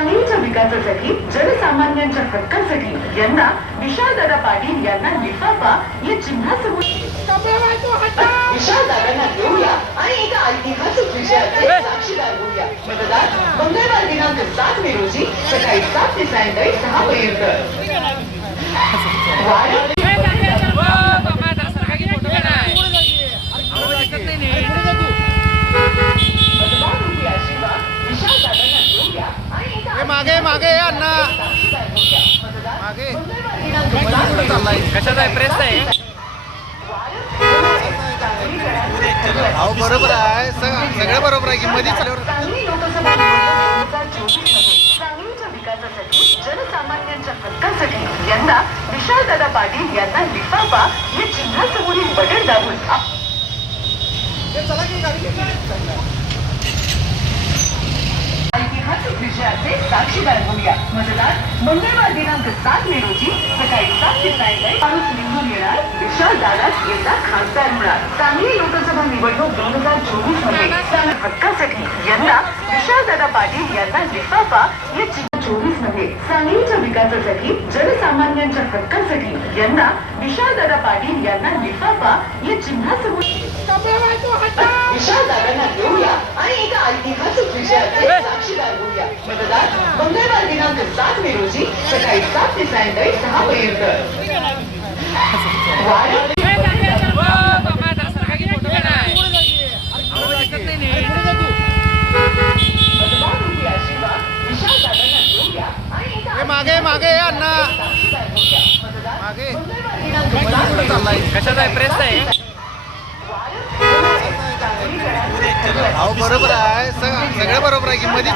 सांगलीच्या विकासासाठी जनसामान्यांच्या हक्कासाठी यंदा विशालदादा पाटील यांना लिफाफा या चिन्हासमोर विशालदादांना घेऊया आणि एका ऐतिहासिक विजयाचे साक्षीदार होऊया. मतदार मंगळवार दिनांक 7 मे रोजी सकाळी 7 ते सायंकाळी 6 पर्यंत. मागे मागे अण्णा मागे कशाचा प्रेस आहे. अहो बरोबर आहे सगळं बरोबर आहे की मध्ये सांगली लोकसभा निवडणूक 2024 सांगलीच्या विकासासाठी जनसामान्यांच्या हक्कासाठी यंदा विशालदादा पाटील यांना लिफाफा या चिन्हासमोरील बटन दाबून ऐतिहासिक विजयाचे साक्षीदार होऊया. मतदार मंगळवार दिनांक 7 मे रोजी सकाळी 7 ते सायंकाळी माणूस निवडून येणार. विशालदादा यंदा खासदार होणार. सांगली लोकसभा निवडणूक 2024 मध्ये हक्कासाठी यंदा विशालदादा पाटील यांना लिफाफा या चिन्ह 24 मध्ये सांगलीच्या विकासासाठी जनसामान्यांच्या हक्कासाठी यंदा विशालदादा पाटील यांना लिफाफा या चिन्हासमोर विशालदादांना घेऊया आणि एका ऐतिहासिक विजयाचे साक्षीदार होऊया. मतदार मंगळवार दिनांक 7 मे रोजी सकाळी 7 ते सायंकाळी 6 पर्यंत. मागे मागे अण्णा मागे कशाचा प्रेस आहे. अहो बरोबर आहे सगळं बरोबर आहे की मध्ये